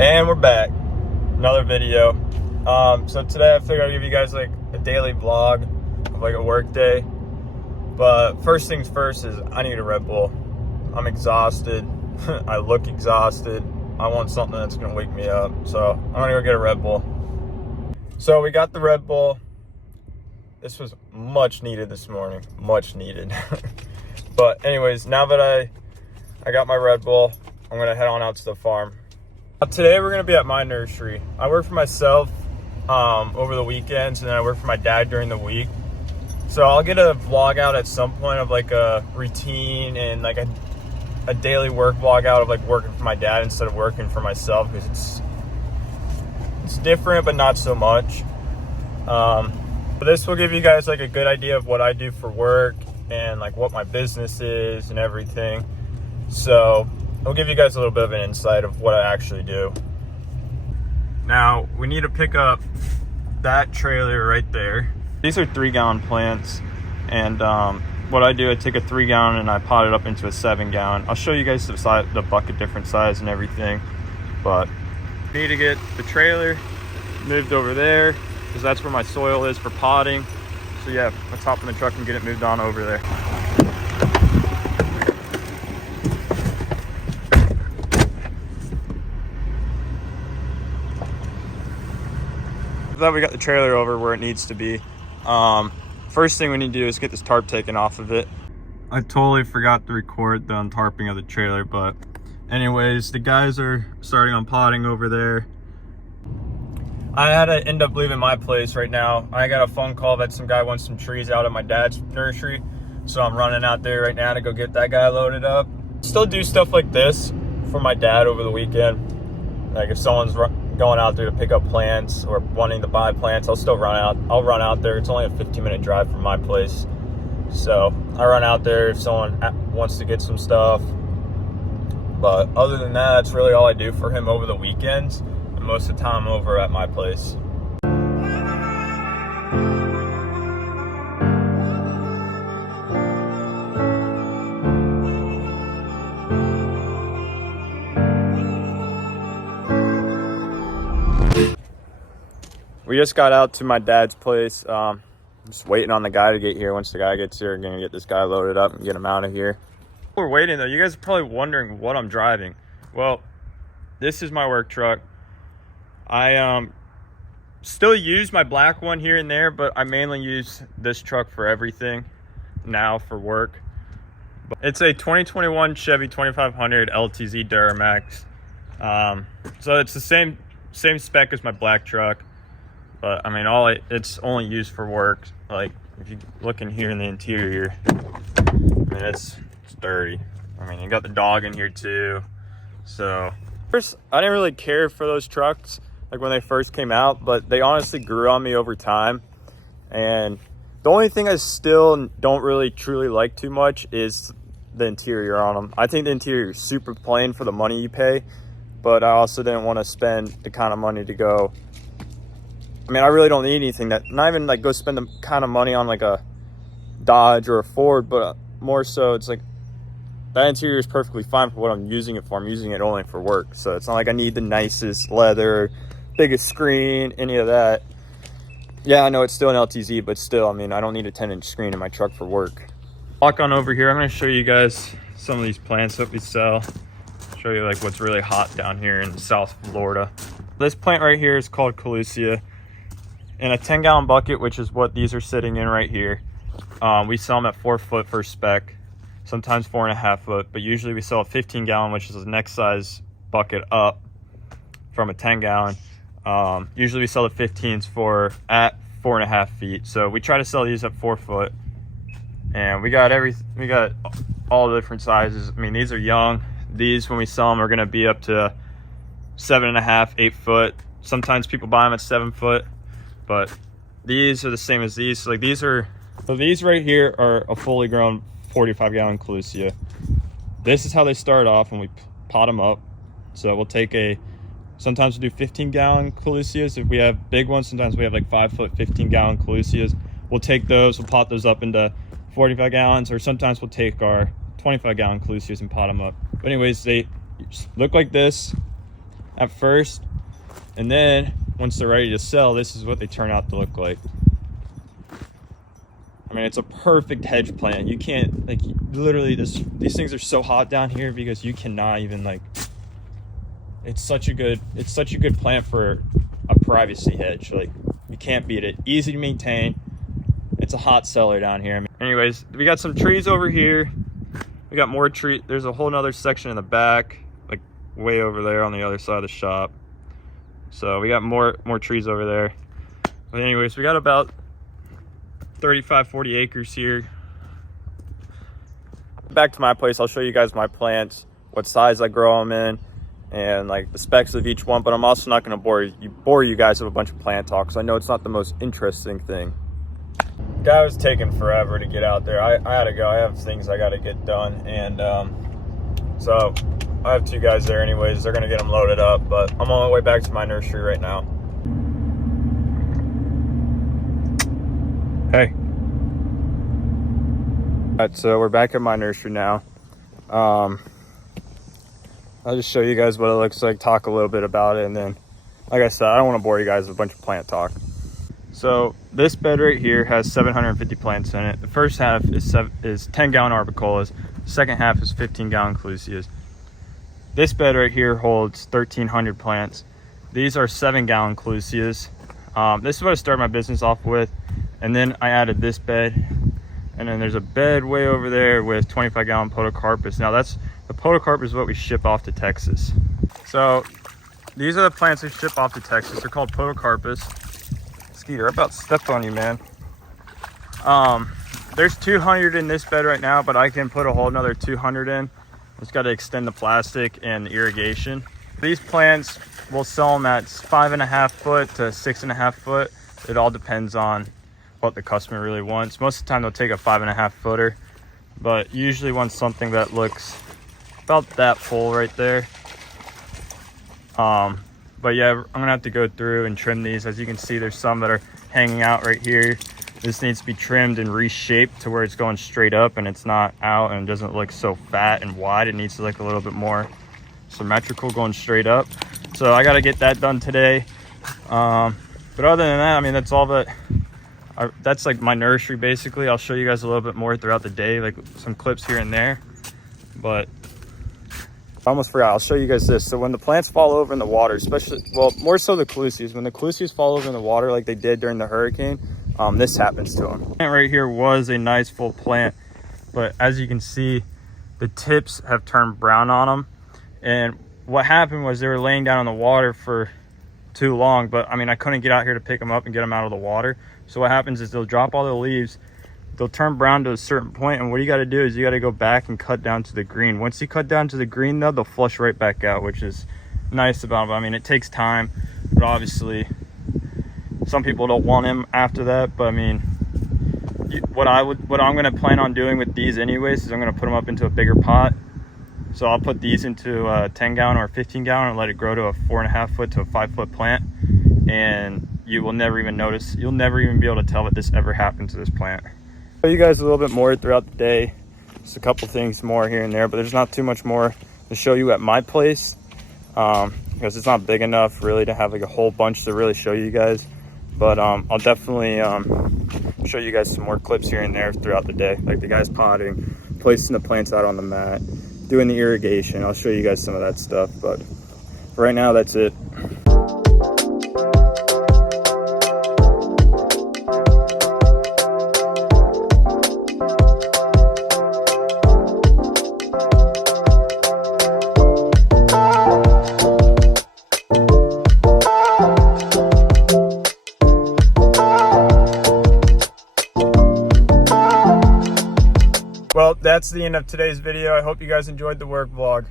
And we're back. Another video. So today I figured I'd give you guys like a daily vlog of like a work day. But first things first is I need a Red Bull. I'm exhausted. I look exhausted. I want something that's gonna wake me up. So I'm gonna go get a Red Bull. So we got the Red Bull. This was much needed this morning. Much needed. But anyways, now that I got my Red Bull, I'm gonna head on out to the farm. Today we're gonna be at my nursery. I work for myself over the weekends, and then I work for my dad during the week. So I'll get a vlog out at some point of like a routine and like a daily work vlog out of like working for my dad instead of working for myself, because it's different but not so much. But this will give you guys like a good idea of what I do for work and like what my business is and everything. So I'll give you guys a little bit of an insight of what I actually do. Now, we need to pick up that trailer right there. These are 3-gallon plants, and what I do, I take a 3-gallon and I pot it up into a 7-gallon. I'll show you guys the bucket different size and everything, but I need to get the trailer moved over there because that's where my soil is for potting. So yeah, let's hop in the truck and get it moved on over there. That we got the trailer over where it needs to be. First thing we need to do is get this tarp taken off of it. I totally forgot to record the untarping of the trailer, but anyways, the guys are starting on potting over there. I had to end up leaving my place right now. I got a phone call that some guy wants some trees out at my dad's nursery, so I'm running out there right now to go get that guy loaded up. Still do stuff like this for my dad over the weekend. Like if someone's going out there to pick up plants or wanting to buy plants, I'll still run out. I'll run out there. It's only a 15-minute drive from my place, so I run out there if someone wants to get some stuff. But other than that, that's really all I do for him over the weekends, and most of the time I'm over at my place. We just got out to my dad's place. Just waiting on the guy to get here. Once the guy gets here, I'm gonna get this guy loaded up and get him out of here. We're waiting though. You guys are probably wondering what I'm driving. Well, this is my work truck. I still use my black one here and there, but I mainly use this truck for everything now for work. It's a 2021 Chevy 2500 LTZ Duramax. So it's the same spec as my black truck. But I mean, it's only used for work. Like if you look in here in the interior, I mean it's dirty. I mean, you got the dog in here too. So first, I didn't really care for those trucks like when they first came out, but they honestly grew on me over time. And the only thing I still don't really truly like too much is the interior on them. I think the interior is super plain for the money you pay, but I also didn't want to spend the kind of money to go. I mean, I really don't need anything not even like go spend the kind of money on like a Dodge or a Ford, but more so it's like that interior is perfectly fine for what I'm using it for. I'm using it only for work. So it's not like I need the nicest leather, biggest screen, any of that. Yeah, I know it's still an LTZ, but still, I mean, I don't need a 10-inch screen in my truck for work. Walk on over here. I'm going to show you guys some of these plants that we sell. Show you like what's really hot down here in South Florida. This plant right here is called Collusia. In a 10-gallon bucket, which is what these are sitting in right here, we sell them at 4 foot for spec, sometimes 4.5 foot, but usually we sell a 15-gallon, which is the next size bucket up from a 10-gallon. Usually we sell the 15s at 4.5 feet. So we try to sell these at 4 foot, and we got all the different sizes. I mean, these are young. These, when we sell them, are going to be up to 7.5, 8 foot. Sometimes people buy them at 7 foot. But these are the same as these. So like these right here are a fully grown 45-gallon Collusia. This is how they start off when we pot them up. So we'll take sometimes we do 15-gallon Collusias. If we have big ones, sometimes we have like 5 foot 15-gallon Collusias. We'll take those, we'll pot those up into 45 gallons, or sometimes we'll take our 25-gallon Collusias and pot them up. But anyways, they look like this. at first, and then once they're ready to sell, this is what they turn out to look like. I mean, it's a perfect hedge plant. You can't, like, literally these things are so hot down here because you cannot even, like, it's such a good plant for a privacy hedge. Like, you can't beat it. Easy to maintain. It's a hot seller down here. Anyways, we got some trees over here. We got more tree. There's a whole nother section in the back, like way over there on the other side of the shop. So we got more trees over there. But anyways, we got about 35-40 acres here. Back to my place, I'll show you guys my plants, what size I grow them in, and like the specs of each one. But I'm also not going to bore you guys with a bunch of plant talk, so I know it's not the most interesting thing. Guy was taking forever to get out there. I had to go. I have things I got to get done, and so I have two guys there anyways. They're gonna get them loaded up, but I'm on my way back to my nursery right now. Hey. Alright, so we're back at my nursery now. I'll just show you guys what it looks like, talk a little bit about it, and then, like I said, I don't want to bore you guys with a bunch of plant talk. So this bed right here has 750 plants in it. The first half is 10-gallon arbicolas. The second half is 15-gallon clusias. This bed right here holds 1,300 plants. These are 7-gallon clusias. This is what I started my business off with. And then I added this bed. And then there's a bed way over there with 25-gallon podocarpus. Now the podocarpus is what we ship off to Texas. So these are the plants we ship off to Texas. They're called podocarpus. Skeeter, I about stepped on you, man. There's 200 in this bed right now, but I can put a whole another 200 in. Just got to extend the plastic and the irrigation. These plants, we'll sell them at 5.5 foot to 6.5 foot. It all depends on what the customer really wants. Most of the time they'll take a 5.5 footer, but usually want something that looks about that full right there. But yeah, I'm gonna have to go through and trim these. As you can see, there's some that are hanging out right here. This needs to be trimmed and reshaped to where it's going straight up and it's not out and doesn't look so fat and wide. It needs to look a little bit more symmetrical going straight up. So I got to get that done today. But other than that, I mean, that's all that's like my nursery basically. I'll show you guys a little bit more throughout the day, like some clips here and there. But I almost forgot, I'll show you guys this. So when the plants fall over in the water, especially, well, more so the clusias, when the clusias fall over in the water like they did during the hurricane, this happens to them. Plant right here was a nice full plant, but as you can see, the tips have turned brown on them. And what happened was they were laying down in the water for too long, but I mean, I couldn't get out here to pick them up and get them out of the water. So what happens is they'll drop all the leaves, they'll turn brown to a certain point, and what you got to do is you got to go back and cut down to the green. Once you cut down to the green though, they'll flush right back out, which is nice about them. I mean, it takes time, but obviously some people don't want them after that. But I mean, what I'm going to plan on doing with these anyways is I'm going to put them up into a bigger pot. So I'll put these into a 10-gallon or a 15-gallon and let it grow to a 4.5 foot to a 5 foot plant, and you will never even notice. You'll never even be able to tell that this ever happened to this plant. Show you guys a little bit more throughout the day, just a couple things more here and there, but there's not too much more to show you at my place, because it's not big enough really to have like a whole bunch to really show you guys. But I'll definitely show you guys some more clips here and there throughout the day, like the guys potting, placing the plants out on the mat, doing the irrigation. I'll show you guys some of that stuff, but for right now, that's it. Well, that's the end of today's video. I hope you guys enjoyed the work vlog.